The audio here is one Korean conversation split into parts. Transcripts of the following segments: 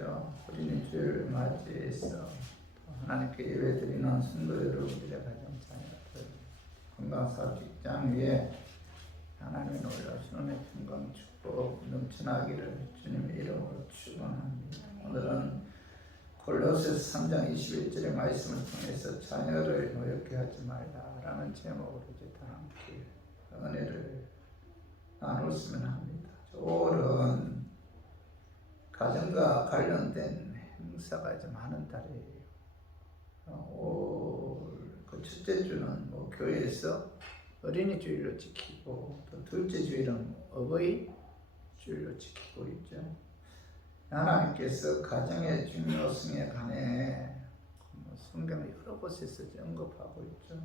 그죠? 우리는 주를 맞이해서 하나님께 예배드리는 성도 여러분들의 가정 자녀들 건강사업 직장 위에 하나님의 놀라신 은혜 평강 축복 넘쳐나기를 주님의 이름으로 축원합니다. 오늘은 골로새서 3장 21절의 말씀을 통해서 자녀를 노엽게 하지 말라라는 제목으로 이제 다 함께 은혜를 나눴으면 합니다. 올은 가정과 관련된 행사가 좀 많은 달이에요. 그 첫째 주는 교회에서 어린이 주일로 지키고, 또 둘째 주일은 어버이 주일로 지키고 있죠. 하나님께서 가정의 중요성에 관해 성경 여러 곳에서 언급하고 있죠.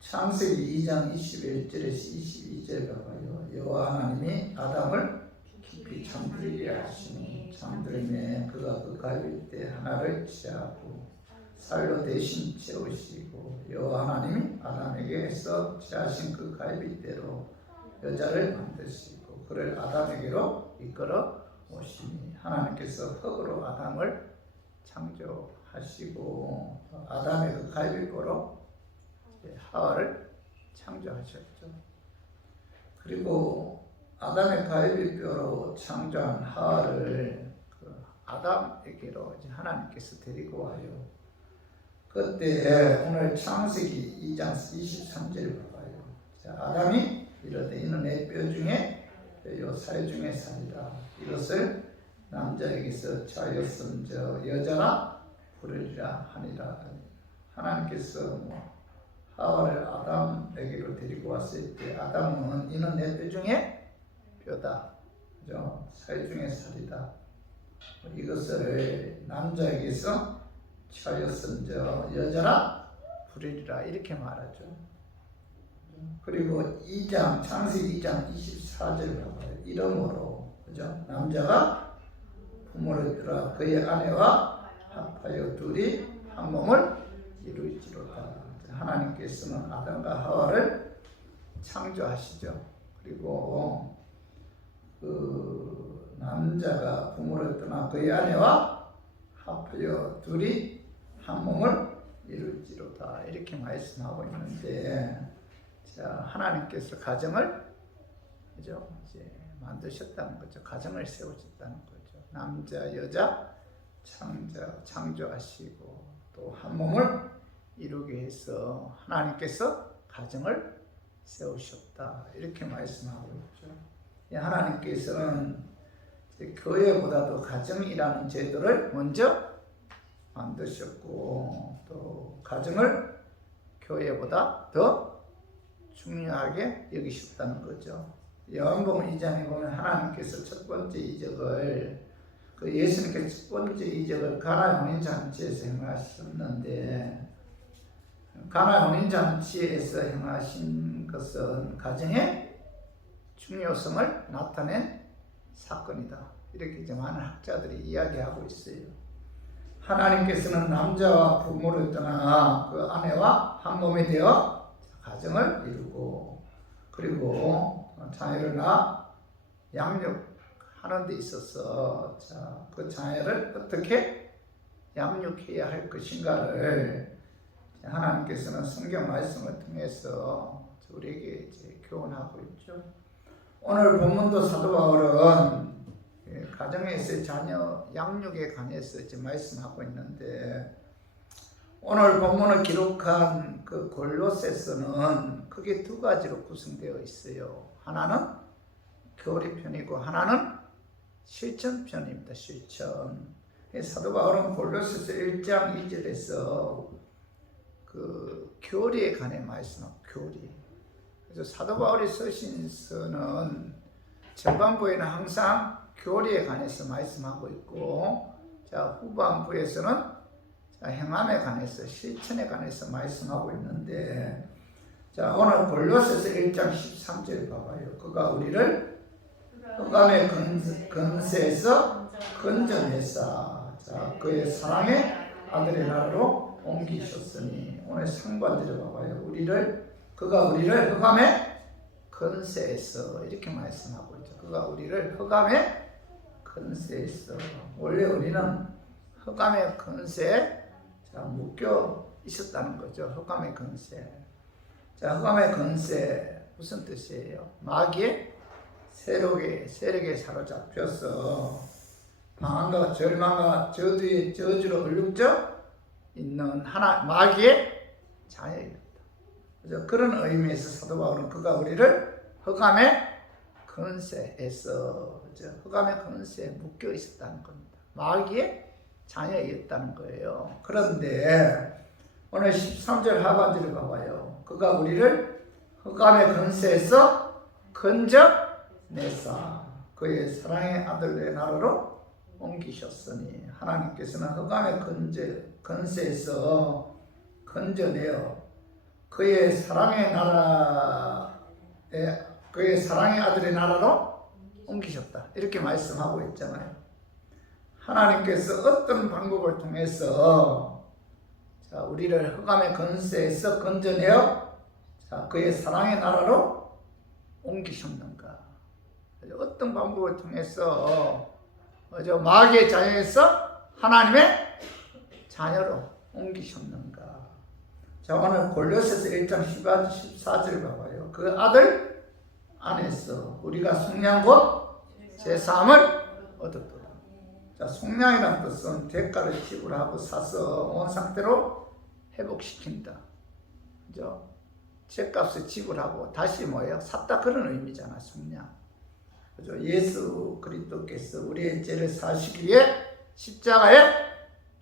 창세기 2장 21절에서 22절 봐봐요. 여호와 하나님이 아담을 깊이 잠들이게 하시니 잠들음에 그가 그 갈빗대 하나를 취하고 살로 대신 채우시고, 여호와 하나님이 아담에게서 취하신 그 갈빗대로 여자를 만드시고 그를 아담에게로 이끌어 오시니, 하나님께서 흙으로 아담을 창조하시고 아담의 그 갈빗뼈로 하와를 창조하셨죠. 그리고 아담의 갈빗뼈로 창조한 하와를 아담에게로 이제 하나님께서 데리고 와요. 그때 오늘 창세기 2장 23절 봐봐요. 아담이 이르되 이는 내 뼈 중에 뼈요 살 중에 살이라. 이것을 남자에게서 자였음저 여자가 부르리라 하니라. 하나님께서 하와를 아담에게로 데리고 왔을 때 아담은 이는 내 뼈 중에 뼈다, 그죠? 살 중에 살이다. 이것을 남자에게서 취하였은저 여자라 부르리라 이렇게 말하죠. 그리고 2장 창세기 2장 24절 봐봐요. 이러므로, 그죠? 남자가 부모를 들어 그의 아내와 합하여 둘이 한 몸을 이루지로다. 하나님께서는 아담과 하와를 창조하시죠. 그리고 그 남자가 부모를 떠나 그의 아내와 합하여 둘이 한 몸을 이룰지로다 이렇게 말씀하고 있는데, 자, 하나님께서 가정을, 그죠? 이제 만드셨다는 거죠. 가정을 세우셨다는 거죠. 남자 여자 창조하시고 또 한 몸을 이루게 해서 하나님께서 가정을 세우셨다 이렇게 말씀하고 있죠. 하나님께서는 교회보다도 가정이라는 제도를 먼저 만드셨고, 또 가정을 교회보다 더 중요하게 여기셨다는 거죠. 요한복음 2장에 보면 하나님께서 첫 번째 이적을, 예수님께서 첫 번째 이적을 가나 혼인잔치에서 행하셨는데, 가나 혼인잔치에서 행하신 것은 가정의 중요성을 나타낸 사건이다 이렇게 이제 많은 학자들이 이야기하고 있어요. 하나님께서는 남자와 부모를 떠나 그 아내와 한 몸이 되어 가정을 이루고, 그리고 자녀를 낳아 양육하는 데 있어서 그 자녀를 어떻게 양육해야 할 것인가를 하나님께서는 성경 말씀을 통해서 우리에게 이제 교훈하고 있죠. 오늘 본문도 사도 바울은 가정에서 자녀 양육에 관해서 이제 말씀하고 있는데, 오늘 본문을 기록한 그 골로새서는 크게 두 가지로 구성되어 있어요. 하나는 교리편이고 하나는 실천편입니다. 실천. 사도 바울은 골로새서 1장 2절에서 그 교리에 관해 말씀하고, 교리. 그래서 사도 바울이 쓰신 서는 전반부에는 항상 교리에 관해서 말씀하고 있고, 후반부에서는 행함에 관해서, 실천에 관해서 말씀하고 있는데, 오늘 골로새서 1장 13절 봐봐요. 그가 우리를 흑암의 권세에서 건져내사 그의 사랑의 아들의 나라로 옮기셨으니, 오늘 상관들을 봐봐요. 그가 우리를 흑암의 권세에서 이렇게 말씀하고 있죠. 그가 우리를 흑암의 근세에서 원래 우리는 흑암의 근세에 묶여 있었다는 거죠. 흑암의 근세. 자, 흑암의 근세 무슨 뜻이에요? 마귀의 세력에 사로잡혀서 방황과 절망과 저주로 얼룩져 있는 마귀의 자녀였다. 그래서 그런 의미에서 사도 바울은 그가 우리를 흑암의 근세에서 흑암의 근세에 묶여 있었다는 겁니다. 마귀의 자녀였다는 거예요. 그런데 오늘 13절 하반절을 봐봐요. 그가 우리를 흑암의 근세에서 건져내사 그의 사랑의 아들의 나라로 옮기셨으니 하나님께서는 흑암의 근세에서 건져내어 그의 사랑의 아들의 나라로 옮기셨다. 이렇게 말씀하고 있잖아요. 하나님께서 어떤 방법을 통해서 우리를 흑암의 근세에서 건져내어 그의 사랑의 나라로 옮기셨는가? 어떤 방법을 통해서 마귀의 자녀에서 하나님의 자녀로 옮기셨는가? 자, 오늘 골로새서 1장 14절 봐봐요. 그 아들 안에서 우리가 속량 곧 제사함을 얻었도다. 자, 속량이라는 뜻은 대가를 지불하고 사서 온 상태로 회복시킨다. 그죠? 죄값을 지불하고 다시 뭐예요? 샀다 그런 의미잖아, 속량. 그죠? 예수 그리스도께서 우리의 죄를 사시기 위해 십자가에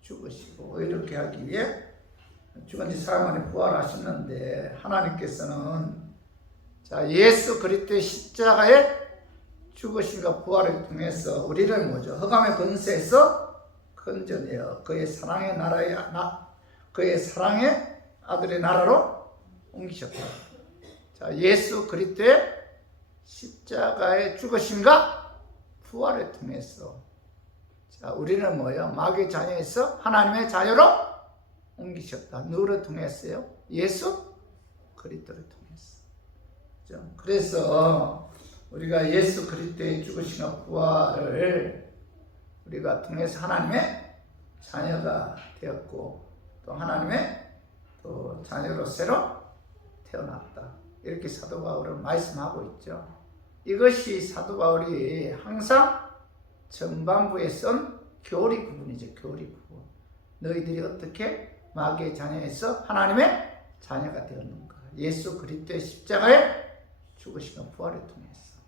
죽으시고 이렇게 하기 위해 죽은 지 사흘 만에 부활하셨는데 하나님께서는 예수 그리스도의 십자가에 죽으심과 부활을 통해서 우리를 뭐죠? 흑암의 근세에서 건져내어 그의 사랑의 아들의 나라로 옮기셨다. 자, 예수 그리스도의 십자가의 죽으심과 부활을 통해서 우리는 뭐예요? 마귀의 자녀에서 하나님의 자녀로 옮기셨다. 누구를 통해서요? 예수 그리스도를 통해서. 그렇죠? 그래서 우리가 예수 그리스도의 죽으심과 부활을 우리가 통해서 하나님의 자녀가 되었고 또 하나님의 또 자녀로 새로 태어났다. 이렇게 사도 바울은 말씀하고 있죠. 이것이 사도 바울이 항상 전반부에 쓴 교리 부분이죠. 교리 부분. 너희들이 어떻게 마귀의 자녀에서 하나님의 자녀가 되었는가? 예수 그리스도의 십자가에 죽으시며 부활을 통해서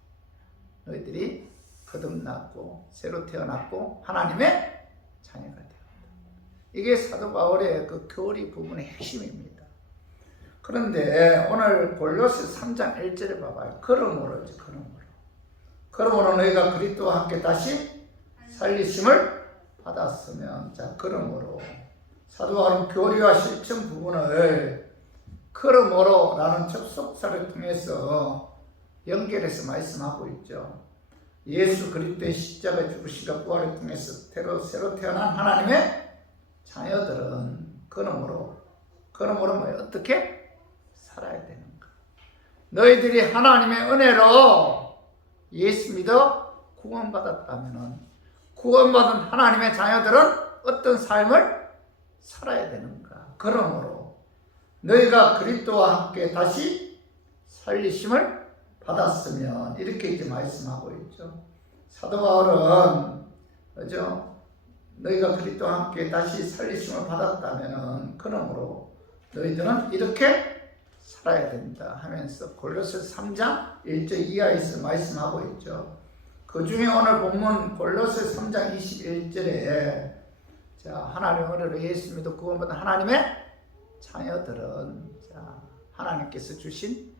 너희들이 거듭났고 새로 태어났고 하나님의 자녀가 되었다. 이게 사도 바울의 그 교리 부분의 핵심입니다. 그런데 오늘 골로새 3장 1절에 봐봐요. 그러므로죠. 그러므로 너희가 그리스도와 함께 다시 살리심을 받았으면, 자, 그러므로 사도 바울은 교리와 실천 부분을 그러므로라는 접속사를 통해서 연결해서 말씀하고 있죠. 예수 그리스도의 십자가 죽으심과 부활을 통해서 새로 태어난 하나님의 자녀들은 그러므로 뭐예요? 어떻게 살아야 되는가? 너희들이 하나님의 은혜로 예수 믿어 구원받았다면 구원받은 하나님의 자녀들은 어떤 삶을 살아야 되는가? 그러므로 너희가 그리스도와 함께 다시 살리심을 받았으면, 이렇게 이제 말씀하고 있죠. 사도 바울은 그죠? 너희가 그리스도와 함께 다시 살리심을 받았다면 그러므로 너희들은 이렇게 살아야 된다 하면서 골로새 3장 1절 이하에서 말씀하고 있죠. 그 중에 오늘 본문 골로새 3장 21절에 하나님의 은혜로 예수 믿어 구원받은 하나님의 자녀들은 하나님께서 주신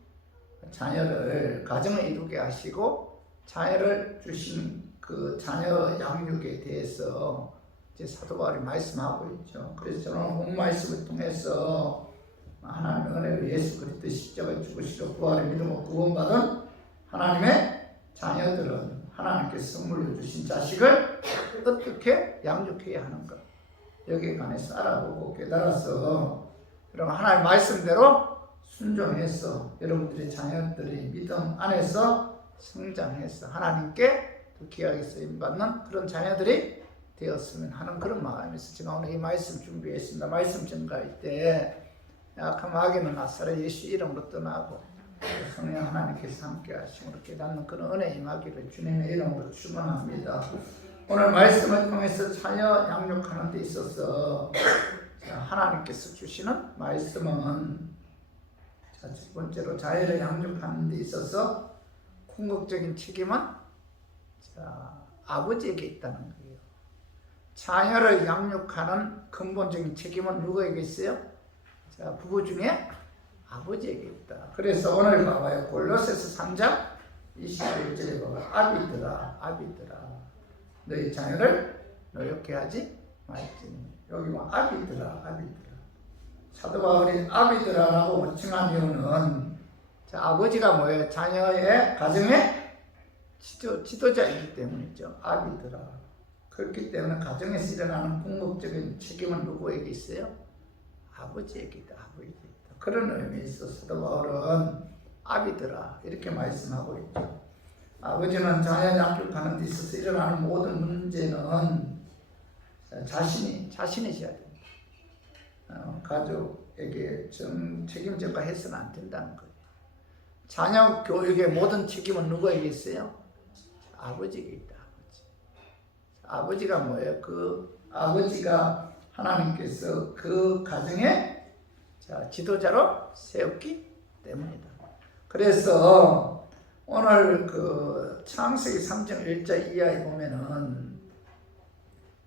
자녀를 가정을 이루게 하시고 자녀를 주신 그 자녀 양육에 대해서 이제 사도 바울이 말씀하고 있죠. 그래서 저는 본 말씀을 통해서 하나님의 은혜로 예수 그리스도 십자가에 죽으시고 부활의 믿음으로 구원받은 하나님의 자녀들은 하나님께서 선물로 주신 자식을 어떻게 양육해야 하는가, 여기에 관해서 알아보고 깨달아서 여러분 하나님의 말씀대로 순종해서 여러분들의 자녀들이 믿음 안에서 성장해서 하나님께 더 귀하게 쓰임받는 그런 자녀들이 되었으면 하는 그런 마음에서 제가 오늘 이 말씀 준비했습니다. 말씀 전가할 때 약한 마귀는 나사렛 예수 이름으로 떠나고 성령 하나님께서 함께 하심으로 깨닫는 그런 은혜 임하기를 주님의 이름으로 축원합니다. 오늘 말씀을 통해서 자녀 양육하는 데 있어서 하나님께서 주시는 말씀은 첫 번째로 자녀를 양육하는 데 있어서 궁극적인 책임은 아버지에게 있다는 거예요. 자녀를 양육하는 근본적인 책임은 누구에게 있어요? 부부 중에 아버지에게 있다. 그래서 오늘 봐봐요. 골로새서 3장 21절에 봐봐. 아비들아 너희 자녀를 노엽게 하지 말지니. 여기 봐. 아비들아. 사도 바울이 아비들아라고 칭한 이유는 아버지가 뭐예요? 자녀의 가정의 지도자이기 때문이죠. 아비들아. 그렇기 때문에 가정에서 일어나는 궁극적인 책임은 누구에게 있어요? 아버지에게 있다. 그런 의미에 있어서 사도 바울은 아비들아 이렇게 말씀하고 있죠. 아버지는 자녀 양육하는 데 있어서 일어나는 모든 문제는 자신이 져야 됩니다. 가족에게 책임 전가해서는 안 된다는 거예요. 자녀 교육의 모든 책임은 누구에게 있어요? 아버지에게 있다. 아버지가 뭐예요? 그 아버지가 하나님께서 그 가정의 지도자로 세웠기 때문이다. 그래서 오늘 그 창세기 3장 1절 이하에 보면은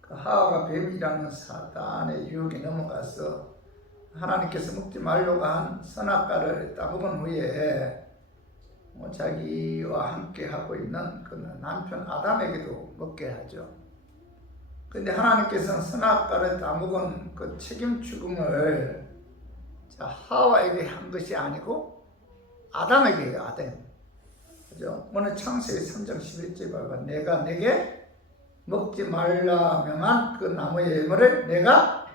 그 하와가 뱀이라는 사단의 유혹에 넘어가서 하나님께서 먹지 말라고 한 선악과를 따먹은 후에 자기와 함께 하고 있는 그 남편 아담에게도 먹게 하죠. 그런데 하나님께서는 선악과를 따먹은 그 책임 추궁을 하와에게 한 것이 아니고 아담에게 해요. 아담. 그죠? 오늘 창세기 3장 11절 봐봐. 내가 내게 먹지 말라 명한 그 나무의 열매를 내가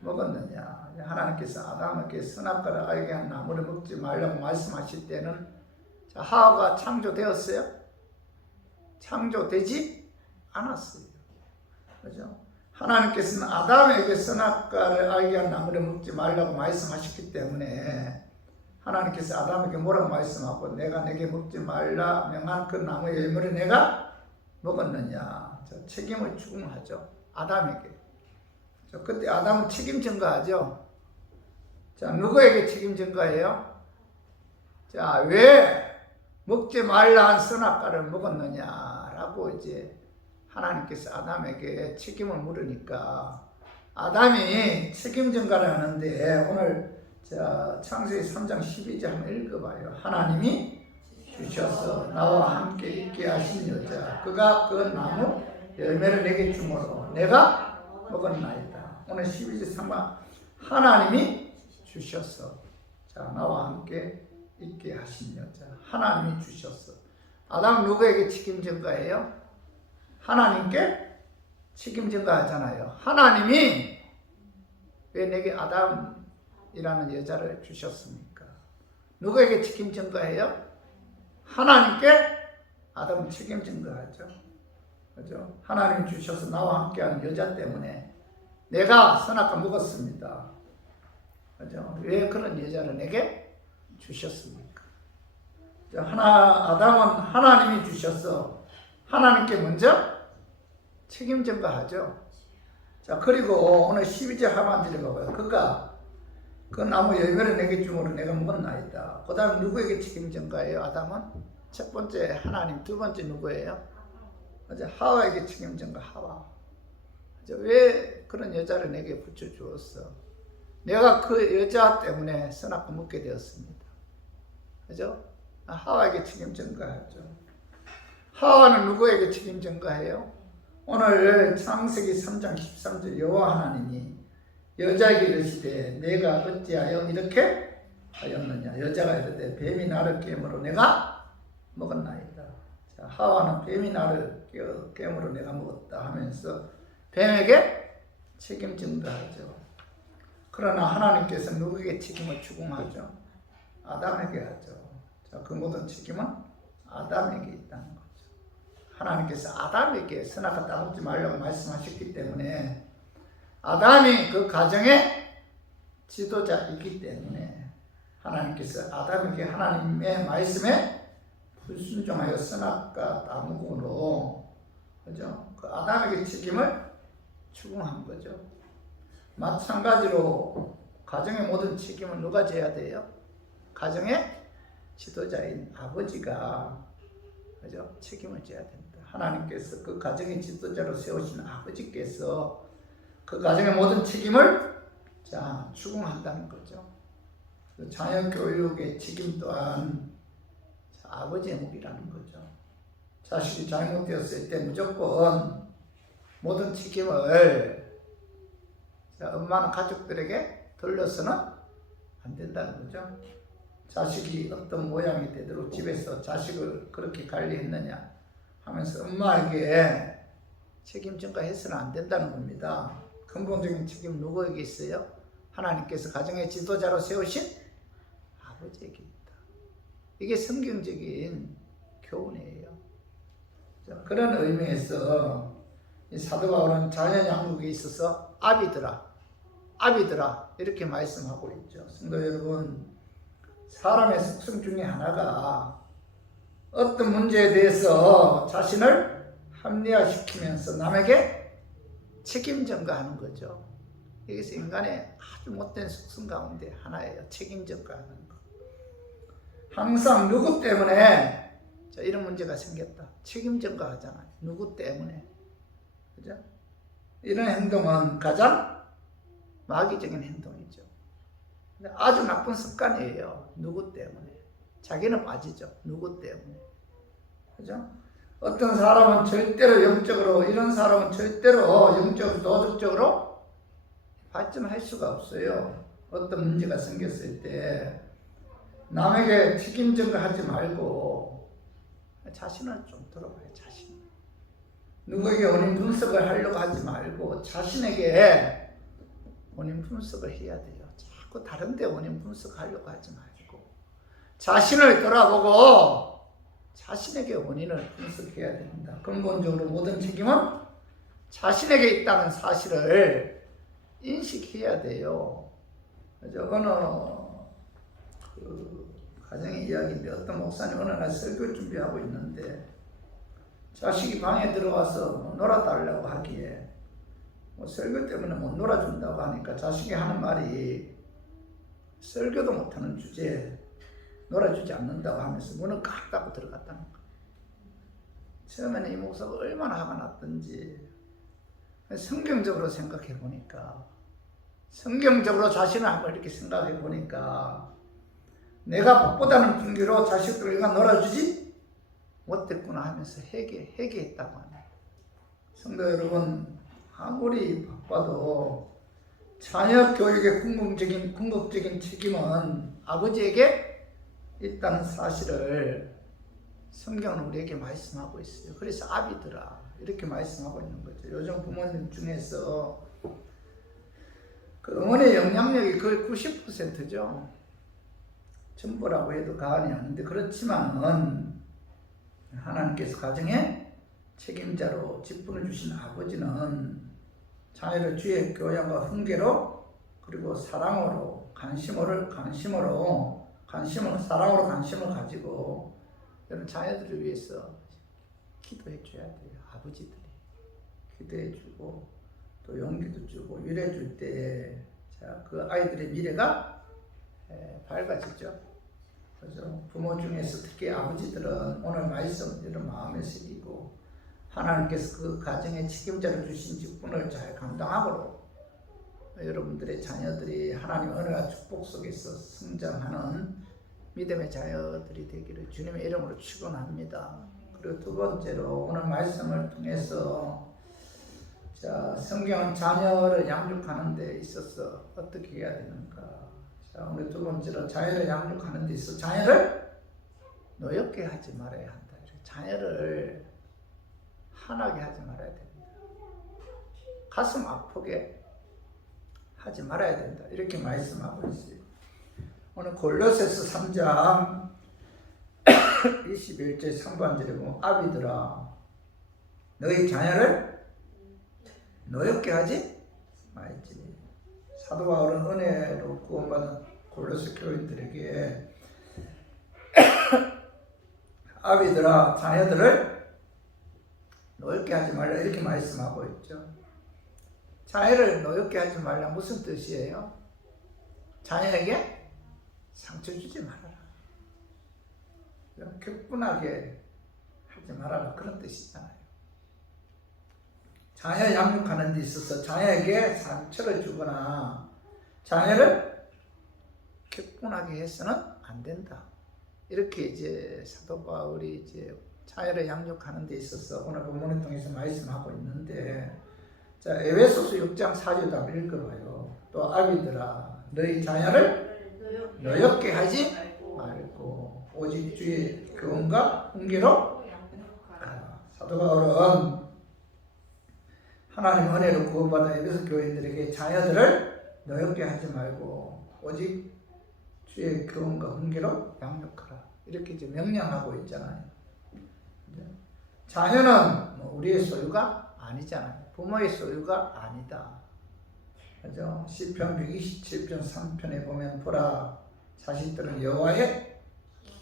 먹었느냐. 하나님께서 아담에게 선악과를 알게 한 나무를 먹지 말라고 말씀하실 때는 하와가 창조되었어요? 창조되지 않았어요. 그죠? 하나님께서는 아담에게 선악과를 알게 한 나무를 먹지 말라고 말씀하셨기 때문에 하나님께서 아담에게 뭐라고 말씀하고 내가 내게 먹지 말라 명한 그 나무의 열매를 내가 먹었느냐. 책임을 추궁하죠. 아담에게. 그때 아담은 책임 전가하죠. 누구에게 책임 전가해요? 왜 먹지 말라 한 선악과를 먹었느냐라고 이제 하나님께서 아담에게 책임을 물으니까 아담이 책임 전가를 하는데 오늘 창세기 3장 12절 한번 읽어봐요. 하나님이 주셔서 나와 함께 있게 하신 여자 그가 그 나무 열매를 내게 주므로 내가 먹었나이다. 오늘 12절 3번 하나님이 주셔서 나와 함께 있게 하신 여자 하나님이 주셔서 아담은 누구에게 책임 전가해요? 하나님께 책임 전가하잖아요. 하나님이 왜 내게 아담이라는 여자를 주셨습니까? 누구에게 책임 전가해요? 하나님께 아담은 책임 전가하죠. 그죠? 하나님이 주셔서 나와 함께하는 여자 때문에 내가 선악과 먹었습니다. 그죠? 왜 그런 여자를 내게 주셨습니까? 아담은 하나님이 주셔서 하나님께 먼저 책임 전가하죠. 그리고 오늘 12절 하반절에 봐봐요. 그가 그 나무 열매를 내게 주므로 내가 먹었나이다. 그 다음 누구에게 책임 전가해요? 아담은 첫 번째 하나님, 두 번째 누구예요? 하와에게 책임 전가. 하와. 왜 그런 여자를 내게 붙여주었어? 내가 그 여자 때문에 선악과 먹게 되었습니다. 그죠? 하와에게 책임 전가하죠. 하와는 누구에게 책임 전가해요? 오늘 창세기 3장 13절 여호와 하나님이 여자에게 이르시되 내가 어찌하여 이렇게 하였느냐. 여자가 이르되 뱀이 나를 깨므로 내가 먹었나이다. 하와는 뱀이 나를 깨므로 내가 먹었다 하면서 뱀에게 책임 전가하죠. 그러나 하나님께서 누구에게 책임을 추궁하죠? 아담에게 하죠. 그 모든 책임은 아담에게 있다는 거죠. 하나님께서 아담에게 선악과 따먹지 말라고 말씀하셨기 때문에 아담이 그 가정의 지도자이기 때문에 하나님께서 아담에게 하나님의 말씀에 불순종하여 선악과 따먹음으로 그죠? 그 아담에게 책임을 추궁한 거죠. 마찬가지로 가정의 모든 책임을 누가 져야 돼요? 가정의 지도자인 아버지가 그죠? 책임을 져야 됩니다. 하나님께서 그 가정의 지도자로 세우신 아버지께서 그 가정의 모든 책임을 추궁한다는 거죠. 자녀 교육의 책임 또한 아버지의 몫이라는 거죠. 자식이 잘못되었을 때 무조건 모든 책임을 엄마는 가족들에게 돌려서는 안 된다는 거죠. 자식이 어떤 모양이 되도록 집에서 자식을 그렇게 관리했느냐 하면서 엄마에게 책임 전가해서는 안 된다는 겁니다. 근본적인 책임은 누구에게 있어요? 하나님께서 가정의 지도자로 세우신 아버지에게 있다. 이게 성경적인 교훈이에요. 그런 의미에서 이 사도 바울은 자녀 양육에 있어서 아비들아 이렇게 말씀하고 있죠. 성도 여러분, 사람의 속성 중에 하나가 어떤 문제에 대해서 자신을 합리화시키면서 남에게 책임 전가하는 거죠. 여기서 인간의 아주 못된 속성 가운데 하나예요. 책임 전가하는 거. 항상 누구 때문에 이런 문제가 생겼다. 책임 전가하잖아요. 누구 때문에. 그죠? 이런 행동은 가장 마귀적인 행동이죠. 아주 나쁜 습관이에요. 누구 때문에. 자기는 빠지죠. 누구 때문에. 그죠? 어떤 사람은 절대로 영적으로, 이런 사람은 절대로 영적으로, 도덕적으로 발전할 수가 없어요. 어떤 문제가 생겼을 때 남에게 책임 전가하지 말고 자신을 좀 돌아봐요. 자신. 누구에게 원인 분석을 하려고 하지 말고 자신에게 원인 분석을 해야 돼요. 자꾸 다른 데 원인 분석하려고 하지 말고 자신을 돌아보고 자신에게 원인을 분석해야 됩니다. 근본적으로 모든 책임은 자신에게 있다는 사실을 인식해야 돼요. 어느 가정의 이야기인데 어떤 목사님 어느 날 설교를 준비하고 있는데 자식이 방에 들어와서 놀아달라고 하기에 설교 때문에 못 놀아준다고 하니까 자식이 하는 말이 설교도 못하는 주제에 놀아주지 않는다고 하면서 문을 꽉 닫고 들어갔다는 거예요. 처음에는 이 목사가 얼마나 화가 났던지 성경적으로 생각해 보니까 성경적으로 자신을 한번 이렇게 생각해 보니까 내가 복보다는 분기로 자식들을 놀아주지 못했구나 하면서 회개했다고 하네요. 성도 여러분, 아무리 바빠도 자녀 교육의 궁극적인 책임은 아버지에게 있다는 사실을 성경은 우리에게 말씀하고 있어요. 그래서 아비들아 이렇게 말씀하고 있는 거죠. 요즘 부모님 중에서 그 어머니의 영향력이 거의 90%죠. 전부라고 해도 과언이 아닌데 그렇지만은 하나님께서 가정의 책임자로 직분을 주신 아버지는 자녀를 주의 교양과 훈계로 그리고 사랑으로 사랑으로 관심을 가지고 여러분 자녀들을 위해서 기도해 줘야 돼요. 아버지들이 기도해 주고 또 용기도 주고 위로해 줄 때 그 아이들의 미래가 밝아지죠. 그래서 부모 중에서 특히 아버지들은 오늘 말씀 이런 마음에 새기고 하나님께서 그 가정의 책임자를 주신 직분을 잘 감당하므로 여러분들의 자녀들이 하나님의 은혜와 축복 속에서 성장하는 믿음의 자녀들이 되기를 주님의 이름으로 축원합니다. 그리고 두 번째로 오늘 말씀을 통해서 성경은 자녀를 양육하는 데 있어서 어떻게 해야 되는가. 오늘 두 번째로 자녀를 양육하는 데 있어서 자녀를 노엽게 하지 말아야 한다. 자녀를 화나게 하지 말아야 됩니다. 가슴 아프게 하지 말아야 된다. 이렇게 말씀하고 있어요. 오늘 골로새서 3장 21절 3반절에 보면 아비들아 너희 자녀를 노엽게 하지 말지. 사도 바울은 은혜로 구원받은 골로새 교인들에게 아비들아 자녀들을 노엽게 하지 말라 이렇게 말씀하고 있죠. 자녀를 노엽게 하지 말라 무슨 뜻이에요? 자녀에게 상처 주지 말아라. 격분하게 하지 말아라 그런 뜻이잖아요. 자녀 양육하는 데 있어서 자녀에게 상처를 주거나 자녀를 격분하게 해서는 안 된다. 이렇게 이제 사도 바울이 이제 자녀를 양육하는 데 있어서 오늘 본문을 통해서 말씀하고 있는데, 자 에베소서 6장 4절도 한번 읽어봐요. 또 아비들아 너희 자녀를 노엽게 하지 말고 오직 주의 교훈과 훈계로 사도 바울은 하나님 은혜로 구원받은 에베소 교인들에게 자녀들을 노엽게 하지 말고 오직 주의 교훈과 훈계로 양육하라 이렇게 이제 명령하고 있잖아요. 자녀는 우리의 소유가 아니잖아요. 부모의 소유가 아니다. 그죠? 시편 127편 3편에 보면 보라 자식들은 여호와의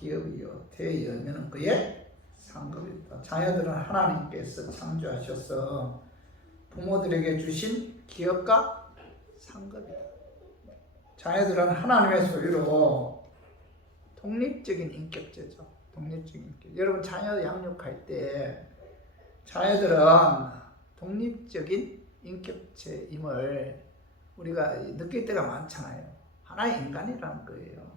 기업이요 태의 열매는 그의 상급이다. 자녀들은 하나님께서 창조하셔서 부모들에게 주신 기업과 상급이다. 자녀들은 하나님의 소유로 독립적인 인격체죠. 독립적인 인격. 여러분 자녀 양육할 때 자녀들은 독립적인 인격체임을 우리가 느낄 때가 많잖아요. 하나의 인간이라는 거예요.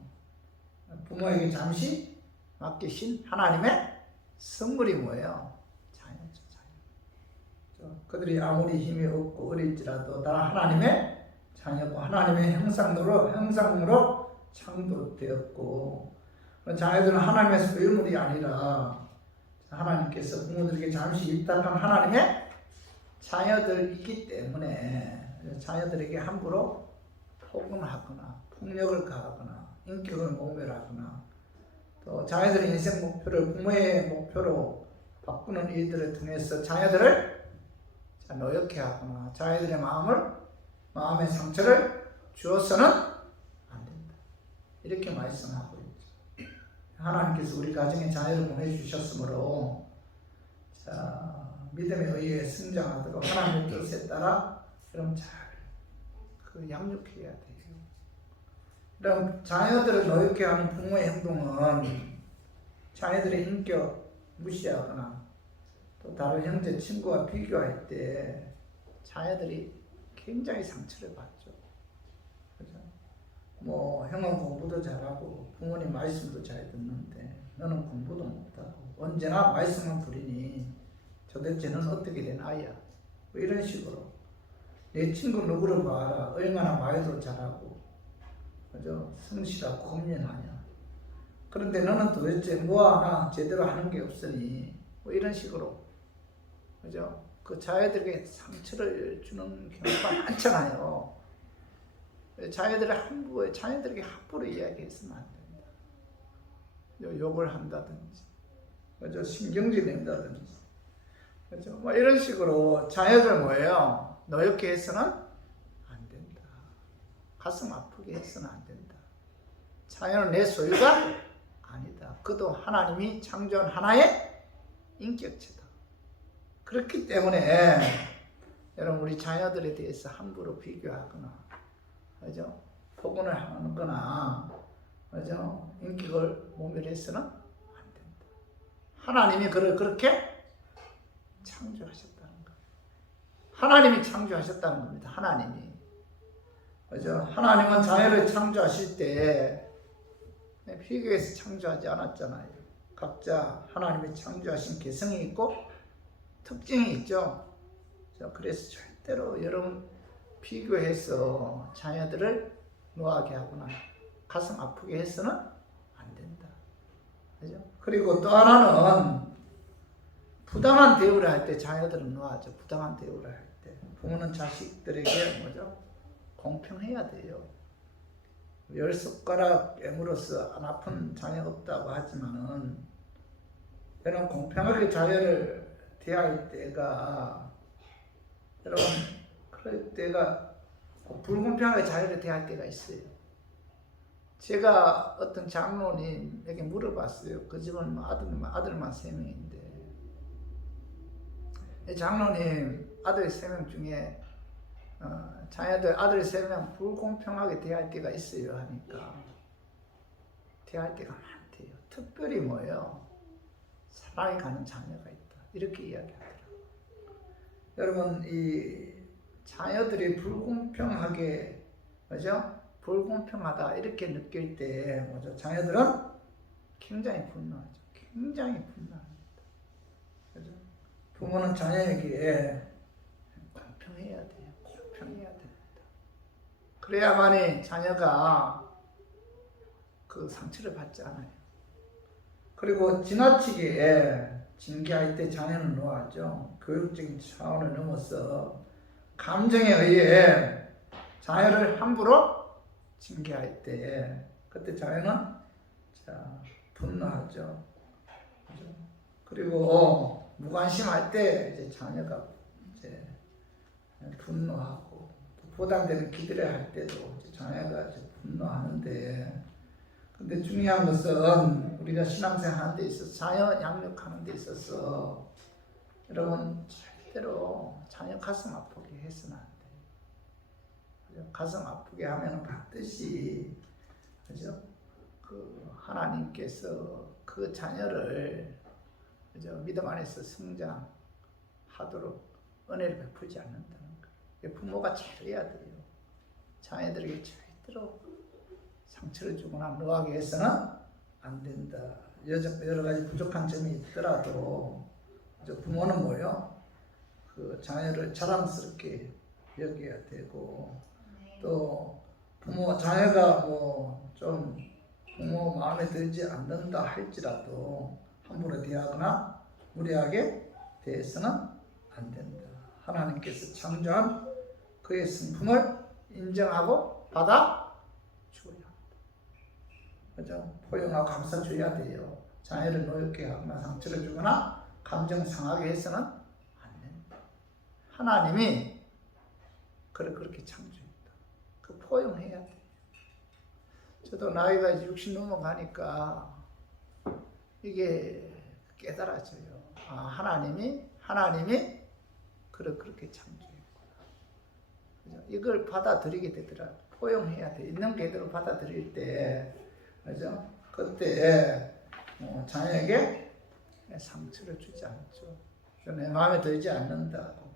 부모에게 잠시 맡기신 하나님의 선물이 뭐예요? 자녀죠. 자녀. 그들이 아무리 힘이 없고 어릴지라도 다 하나님의 자녀고 하나님의 형상으로 창조되었고, 자녀들은 하나님의 소유물이 아니라 하나님께서 부모들에게 잠시 위탁한 하나님의 자녀들이기 때문에 자녀들에게 함부로 폭언하거나 폭력을 가하거나 인격을 모멸하거나 또 자녀들의 인생 목표를 부모의 목표로 바꾸는 일들을 통해서 자녀들을 노엽게 하거나 자녀들의 마음의 상처를 주어서는 안 된다. 이렇게 말씀하고 있죠. 하나님께서 우리 가정에 자녀를 보내주셨으므로 믿음에 의해 성장하도록 하나님의 뜻에 따라 그럼 잘 양육해야 돼요. 그럼 자녀들을 노엽게 하는 부모의 행동은 자녀들의 인격 무시하거나 또 다른 형제 친구와 비교할 때 자녀들이 굉장히 상처를 받죠. 그죠? 형은 공부도 잘하고 부모님 말씀도 잘 듣는데 너는 공부도 못하고 언제나 말씀만 부리니 도대체 너는 어떻게 된 아이야? 이런 식으로 내 친구 누구를 봐라 얼마나 말도 잘하고 그죠? 성실하고 검연하냐. 그런데 너는 도대체 뭐 하나 제대로 하는 게 없으니 이런 식으로 그죠? 그 자녀들에게 상처를 주는 경우가 많잖아요. 자녀들에게 함부로 이야기해서는 안 된다. 욕을 한다든지, 그죠? 신경질 낸다든지, 그죠? 이런 식으로 자녀들 뭐예요? 노엽게 해서는 안 된다. 가슴 아프게 해서는 안 된다. 자녀는 내 소유가 아니다. 그도 하나님이 창조한 하나의 인격체다. 그렇기 때문에 여러분 우리 자녀들에 대해서 함부로 비교하거나 그죠? 폭언을 하거나 그죠? 인격을 모멸해서는 안 된다. 하나님이 그렇게 창조하셨다는 거. 하나님이 창조하셨다는 겁니다. 하나님이 그죠? 하나님은 자녀를 창조하실 때 비교해서 창조하지 않았잖아요. 각자 하나님이 창조하신 개성이 있고 특징이 있죠. 그래서 절대로 여러분 비교해서 자녀들을 노하게 하거나 가슴 아프게 해서는 안 된다. 그죠? 그리고 또 하나는 부당한 대우를 할 때 자녀들은 노하죠. 부당한 대우를 할 때 부모는 자식들에게 공평해야 돼요. 10숟가락 깨물어서 안 아픈 자녀 없다고 하지만은 저는 공평하게 자녀를 대할 때가 여러분 그럴 때가 불공평하게 자녀를 대할 때가 있어요. 제가 어떤 장로님에게 물어봤어요. 그 집은 아들만 3명인데 장로님 아들 3명 중에 자녀들 아들 3명 불공평하게 대할 때가 있어요 하니까 대할 때가 많대요. 특별히 뭐예요? 사랑이 가는 자녀가 있다. 이렇게 이야기하더라고요. 여러분 이 자녀들이 불공평하게 그죠? 불공평하다 이렇게 느낄 때 뭐죠? 자녀들은 굉장히 분노하죠. 굉장히 분노합니다. 그죠? 부모는 자녀에게 공평해야 돼요. 공평해야 됩니다. 그래야만이 자녀가 그 상처를 받지 않아요. 그리고 지나치게 징계할 때 자녀는 노하죠. 교육적인 차원을 넘어서 감정에 의해 자녀를 함부로 징계할 때 그때 자녀는 분노하죠. 그죠? 그리고 무관심할 때 이제 자녀가 이제 분노하고 부담되는 기대를 할 때도 이제 자녀가 이제 분노하는데 근데 중요한 것은 우리가 신앙생활 하는 데 있어서 자녀 양육하는 데 있어서 여러분 절대로 자녀 가슴 아프게 해서는 안 돼요. 가슴 아프게 하면 반드시 그죠? 그 하나님께서 그 자녀를 그죠? 믿음 안에서 성장하도록 은혜를 베풀지 않는다는 거예요. 부모가 잘해야 돼요. 자녀들에게 절대로 상처를 주거나 노하게 해서는 안 된다. 여러 가지 부족한 점이 있더라도 부모는 뭐요? 그 자녀를 자랑스럽게 여겨야 되고 또 부모 자녀가 뭐 좀 부모 마음에 들지 않는다 할지라도 함부로 대하거나 무례하게 대해서는 안 된다. 하나님께서 창조한 그의 성품을 인정하고 받아 줘야 한다. 그죠? 포용하고 감싸줘야 돼요. 자녀를 노엽게 하거나 상처를 주거나 감정 상하게 해서는 안 된다. 하나님이 그렇게 창조했다. 그 포용해야 돼요. 저도 나이가 이제 60 넘어가니까 이게 깨달아져요. 하나님이 그렇게 창조했구나. 그죠? 이걸 받아들이게 되더라고요. 포용해야 돼. 있는 그대로 받아들일 때, 그죠? 그때 자녀에게 상처를 주지 않죠. 내 마음에 들지 않는다고.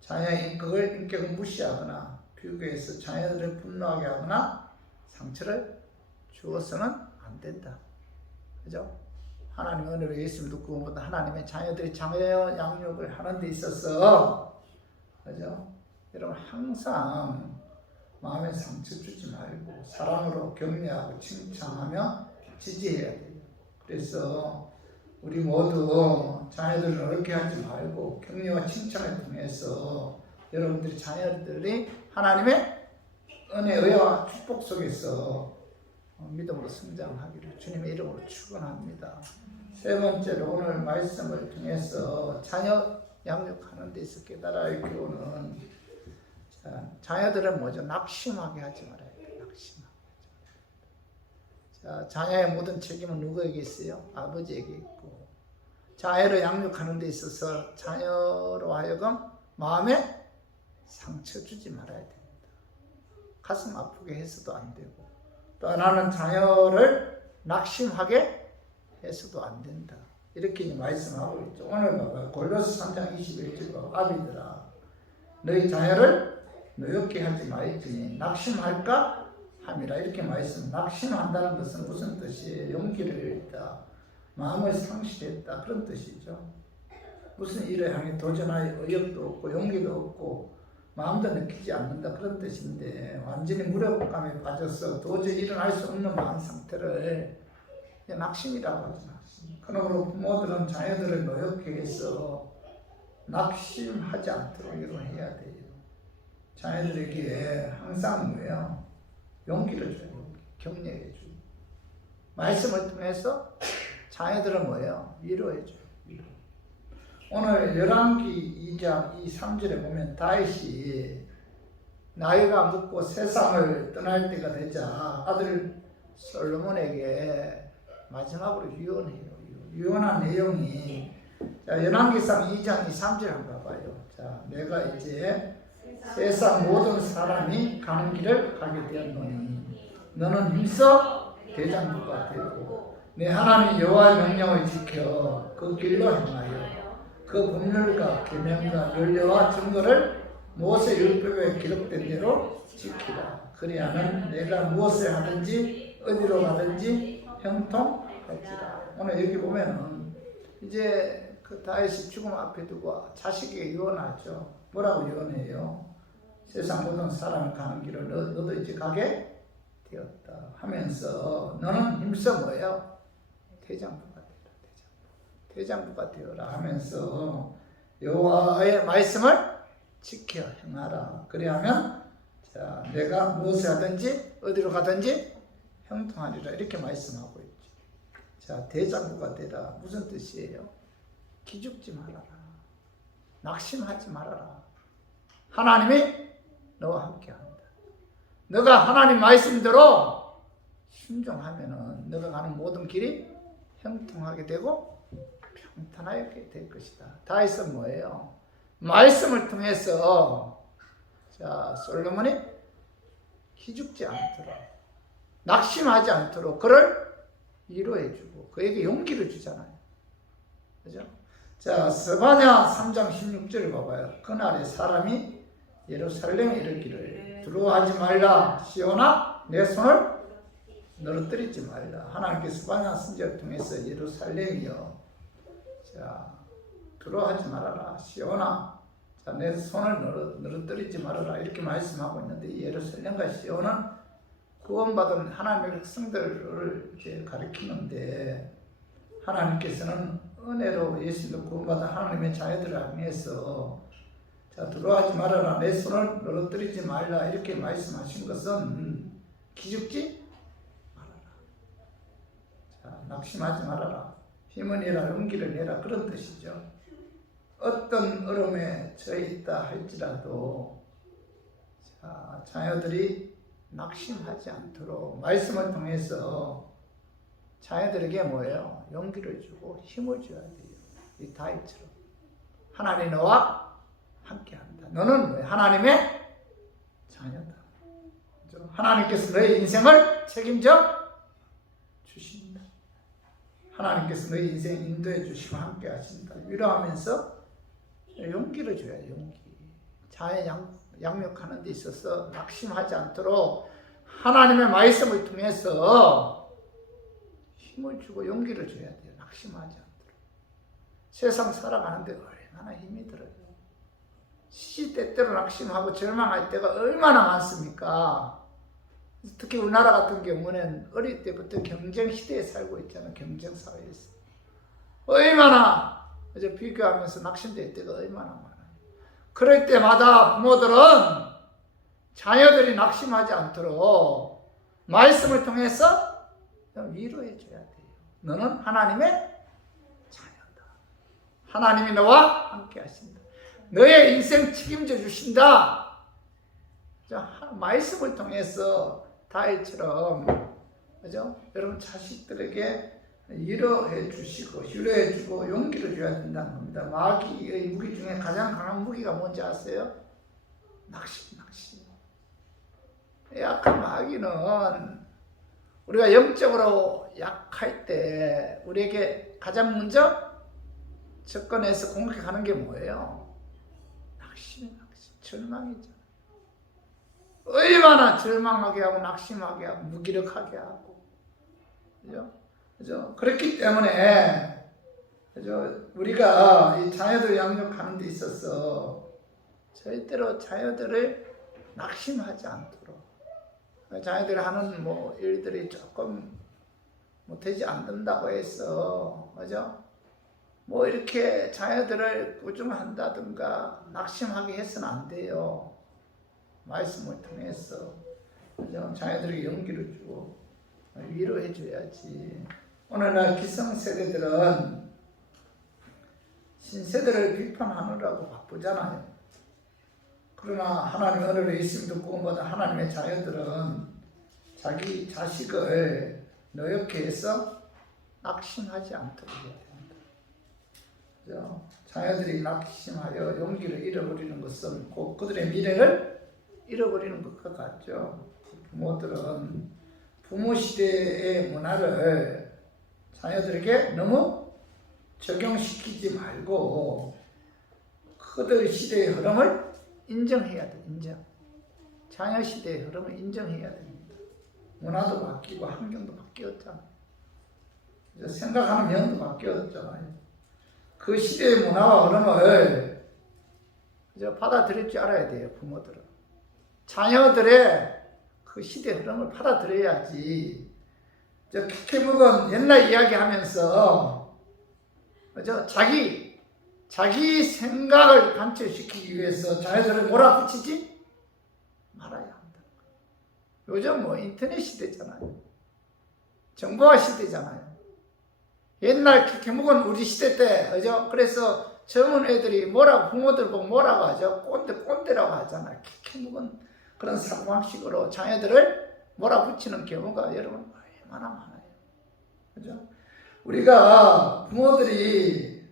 자녀의 인격을 무시하거나 비교해서 자녀들을 분노하게 하거나 상처를 주어서는 안 된다. 그죠? 하나님의 은혜로 예수 믿고 구원받은 하나님의 자녀들이 자녀 양육을 하는 데 있어서 그죠? 여러분 항상 마음에 상처 주지 말고 사랑으로 격려하고 칭찬하며 지지해야 돼요. 그래서 우리 모두 자녀들을 어렵게 하지 말고 격려와 칭찬을 통해서 여러분들이 자녀들이 하나님의 은혜와 축복 속에서 믿음으로 성장하기를 주님의 이름으로 축원합니다. 세 번째로 오늘 말씀을 통해서 자녀 양육하는 데 있어 깨달아야 할 교훈은 자녀들은 뭐죠? 낙심하게 하지 말아야 돼요. 낙심하게 하지 말아야 돼요. 자녀의 모든 책임은 누구에게 있어요? 아버지에게 있고 자녀를 양육하는 데 있어서 자녀로 하여금 마음에 상처 주지 말아야 됩니다. 가슴 아프게 해서도 안 되고 또 하나는 자녀를 낙심하게 해서도 안 된다. 이렇게 말씀하고 있죠. 오늘 봐봐요. 골로새 3장 21절 아비들아 너희 자녀를 노엽게 하지 말지니 낙심할까 함이라. 이렇게 말씀. 낙심한다는 것은 무슨 뜻이에요? 용기를 잃다, 마음을 상실했다, 그런 뜻이죠. 무슨 일을 향해 도전할 의욕도 없고 용기도 없고 마음도 느끼지 않는다, 그런 뜻인데 완전히 무력감에 빠져서 도저히 일어날 수 없는 마음 상태를 낙심이라고 하죠. 낙심. 그러므로 부모들은 자녀들을 노엽게 해서 낙심하지 않도록 이루어야 돼요. 자녀들에게 항상 뭐예요? 용기를 줘요. 용기. 격려해 줘요. 말씀을 통해서 자녀들은 뭐예요? 위로해 줘요. 위로. 오늘 열왕기 2장 2, 3절에 보면 다윗이 나이가 먹고 세상을 떠날 때가 되자 아들 솔로몬에게 마지막으로 유언해요. 유언한 내용이 자, 열왕기상 2장 2, 3절 한번 봐봐요. 자, 내가 이제 세상 모든 사람이 가는 길을 가게 되었노니 너는 힘써 대장부가 되고 내 하나님 여호와의 명령을 지켜 그 길로 행하여 그 법률과 계명과 윤례와 증거를 모세 율법에 기록된 대로 지키라. 그리하면 내가 무엇을 하든지 어디로 가든지 형통할지라. 오늘 여기 보면은 이제 그 다윗이 죽음 앞에 두고 자식에게 유언하죠. 뭐라고 유언해요? 세상 모든 사람이 가는 길을 너도 이제 가게 되었다 하면서 너는 힘써 뭐예요? 대장부가 되라. 대장부가 되어라 하면서 여호와의 말씀을 지켜 행하라. 그리하면 자, 내가 무엇을 하든지 어디로 가든지 형통하리라. 이렇게 말씀하고 있죠. 자, 대장부가 되라. 무슨 뜻이에요? 기죽지 말아라. 낙심하지 말아라. 하나님이 너와 함께한다. 너가 하나님 말씀대로 순종하면은 너가 가는 모든 길이 형통하게 되고 평탄하게 될 것이다. 다윗은 뭐예요? 말씀을 통해서 자, 솔로몬이 기죽지 않도록 낙심하지 않도록 그를 위로해주고 그에게 용기를 주잖아요. 그죠? 자, 스바냐 3장 16절을 봐봐요. 그날에 사람이 예루살렘에 이르기를 두려워하지 말라. 시온아 내 손을 너르뜨리지 말라. 하나님께서 스바냐 선지자를 통해서 예루살렘이여 자 두려워하지 말아라. 시온아 자, 내 손을 너르뜨리지 말아라. 이렇게 말씀하고 있는데 예루살렘과 시온은 구원받은 하나님의 백성들을 이제 가리키는데 하나님께서는 은혜로 예수로 구원받은 하나님의 자녀들을 향해서 자, 두려워하지 말아라. 내 손을 너르뜨리지 말라. 이렇게 말씀하신 것은 기죽지 말아라. 자, 낙심하지 말아라. 힘을 내라. 용기를 내라. 그런 뜻이죠. 어떤 어려움에 처해 있다 할지라도 자, 자녀들이 낙심하지 않도록 말씀을 통해서 자녀들에게 뭐예요? 용기를 주고 힘을 줘야 돼요. 이 다윗처럼. 하나님 너와 함께한다. 너는 왜 하나님의 자녀다. 하나님께서 너의 인생을 책임져 주신다. 하나님께서 너의 인생 인도해 주시고 함께 하신다. 위로하면서 용기를 줘야 용기. 자녀 양육하는 데 있어서 낙심하지 않도록 하나님의 말씀을 통해서 힘을 주고 용기를 줘야 돼요. 낙심하지 않도록. 세상 살아가는데 얼마나 힘이 들어요. 시시때때로 낙심하고 절망할 때가 얼마나 많습니까? 특히 우리나라 같은 경우는 어릴 때부터 경쟁 시대에 살고 있잖아요. 경쟁 사회에서. 얼마나 비교하면서 낙심될 때가 얼마나 많아요. 그럴 때마다 부모들은 자녀들이 낙심하지 않도록 말씀을 통해서 위로해 줘야 돼요. 너는 하나님의 자녀다. 하나님이 너와 함께 하신다. 너의 인생 책임져 주신다. 말씀을 통해서 다윗처럼 그죠? 여러분 자식들에게 위로해 주시고 위로해 주고 용기를 줘야 된다는 겁니다. 마귀의 무기 중에 가장 강한 무기가 뭔지 아세요? 낙심. 약한 마귀는 우리가 영적으로 약할 때 우리에게 가장 먼저 접근해서 공격하는 게 뭐예요? 낙심, 절망이죠. 얼마나 절망하게 하고 낙심하게 하고 무기력하게 하고, 그죠? 그렇기 때문에, 그죠? 우리가 이 자녀들 양육하는 데 있어서 절대로 자녀들을 낙심하지 않도록, 자녀들이 하는 일들이 조금 되지 않는다고 해서, 그죠? 이렇게 자녀들을 꾸중한다든가 낙심하게 해서는 안 돼요. 말씀을 통해서 자녀들에게 용기를 주고 위로해 줘야지. 오늘날 기성세대들은 신세대를 비판하느라고 바쁘잖아요. 그러나 하나님의 은혜로 예수님도 구원받은 하나님의 자녀들은 자기 자식을 노엽게 해서 낙심하지 않도록 해야 됩니다. 그죠? 자녀들이 낙심하여 용기를 잃어버리는 것은 곧 그들의 미래를 잃어버리는 것과 같죠. 부모들은 부모 시대의 문화를 자녀들에게 너무 적용시키지 말고 그들 시대의 흐름을 인정해야 돼. 인정. 자녀 시대의 흐름을 인정해야 됩니다. 문화도 바뀌고 환경도 바뀌었잖아요. 생각하는 면도 바뀌었잖아요. 그 시대의 문화와 흐름을 받아들일 줄 알아야 돼요. 부모들은. 자녀들의 그 시대 흐름을 받아들여야지. 캐캐묵은 옛날 이야기하면서 자기 생각을 관철시키기 위해서 자녀들을 몰아붙이지 말아야 한다. 요즘 인터넷 시대잖아요. 정보화 시대잖아요. 옛날 캐캐묵은 우리 시대 때, 그죠? 그래서 젊은 애들이 부모들 보고 뭐라고 하죠? 꼰대라고 하잖아요. 캐캐묵은 그런 사고방식으로 자녀들을 몰아붙이는 경우가 여러분 얼마나 많아요. 그죠? 우리가 부모들이,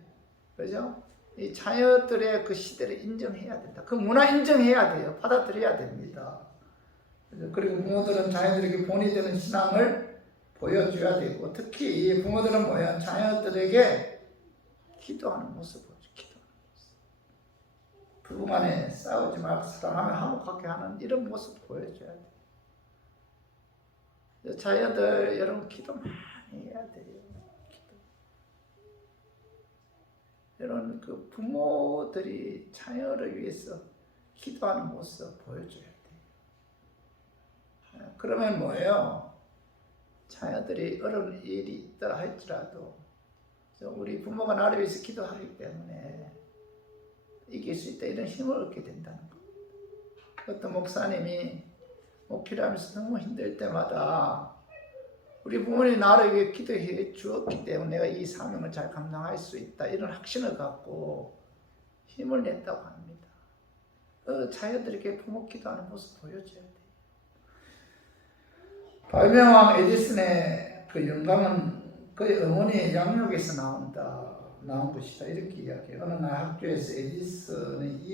그죠? 이 자녀들의 그 시대를 인정해야 된다. 그 문화 인정해야 돼요. 받아들여야 됩니다. 그죠? 그리고 부모들은 자녀들에게 본이 되는 신앙을 보여줘야 되고, 특히 부모들은 자녀들에게 기도하는 모습 보여줘. 기도하는 모습. 부부간에 싸우지 말고 사랑하며 화목하게 하는 이런 모습 보여줘야 돼요. 자녀들 여러분 기도 많이 해야 돼요. 이런 그 부모들이 자녀를 위해서 기도하는 모습 보여줘야 돼요. 그러면 자녀들이 어려운 일이 있다 할지라도 우리 부모가 나를 위해서 기도하기 때문에 이길 수 있다 이런 힘을 얻게 된다는 겁니다. 어떤 목사님이 목회를 하면서 너무 힘들 때마다 우리 부모님이 나를 위해 기도해 주었기 때문에 내가 이 사명을 잘 감당할 수 있다 이런 확신을 갖고 힘을 냈다고 합니다. 자녀들에게 부모 기도하는 모습 보여줘야 돼요. 발명왕 에디슨의 그 영감은 그의 어머니의 양육에서 나온 것이다 이렇게 이야기해요. 어느 날 학교에서 에디슨이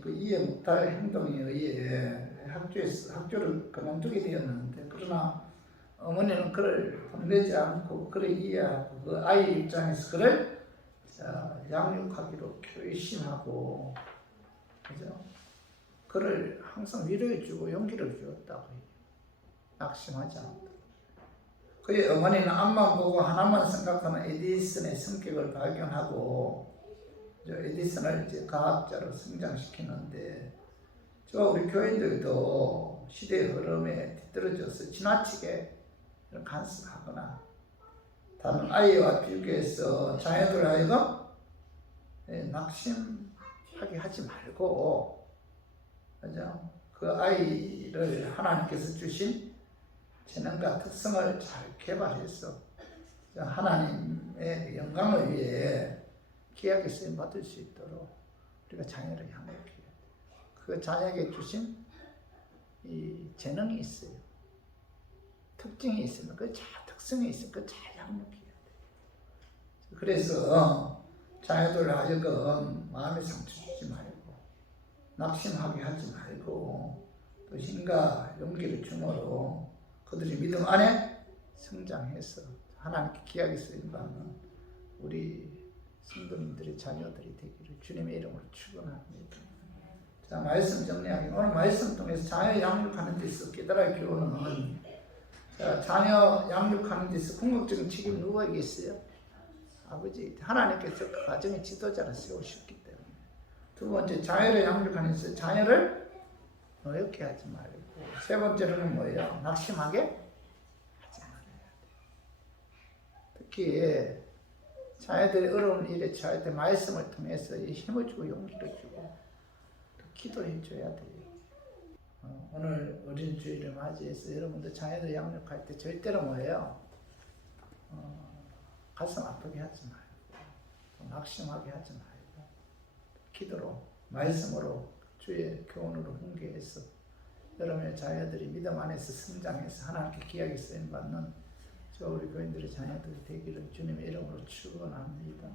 그 이해 못할 행동에 의해 학교를 그만두게 되었는데, 그러나 어머니는 그를 혼내지 않고 그를 이해하고 그 아이 입장에서 그를 양육하기로 결심하고, 그죠? 그를 항상 위로해주고 용기를 주었다고 해요. 낙심하지 않도록. 그의 어머니는 앞만 보고 하나만 생각하는 에디슨의 성격을 발견하고 에디슨을 이제 과학자로 성장시키는데, 우리 교인들도 시대의 흐름에 뒤떨어져서 지나치게 간섭하거나 다른 아이와 비교해서 자녀들 하여금 낙심하게 하지 말고, 그죠? 그 아이를 하나님께서 주신 재능과 특성을 잘 개발해서 하나님의 영광을 위해 귀하게 쓰임 받을 수 있도록 우리가 자녀를 양육해야 돼요. 그 자녀에게 주신 이 재능이 있어요. 특징이 있으면 그 특성이 있으면 그 잘 양육해야 돼요. 그래서 자녀들 하여금 마음에 상처 주지 말고 낙심하게 하지 말고 또 힘과 용기를 주므로 그들이 믿음 안에 성장해서 하나님께 귀하게 쓰임받는 우리 성도님들의 자녀들이 되기를 주님의 이름으로 축원합니다. 자, 말씀 정리하기. 오늘 말씀 통해서 자녀 양육하는 데 있어 깨달을 교훈은, 자녀 양육하는 데 있어 궁극적인 책임 누구에게 있어요? 아버지. 하나님께서 그 가정의 지도자를 세우셨기 때문에. 두 번째, 자녀를 양육하는 데 있어 자녀를 노엽게 하지 말고. 세 번째로는 뭐예요? 낙심하게 하지 말아야 돼. 특히 자녀들이 어려운 일에 처할 때 말씀을 통해서 힘을 주고 용기를 주고 또 기도해 줘야 돼요. 오늘 어린 주일을 맞이해서 여러분들 자녀들 양육할 때 절대로 뭐예요? 가슴 아프게 하지 말고 낙심하게 하지 말고 기도로 말씀으로 주의 교훈으로 훈계해서 여러분의 자녀들이 믿음 안에서 성장해서 하나님께 귀하게 쓰임 받는 저 우리 교인들의 자녀들이 되기를 주님의 이름으로 축원합니다.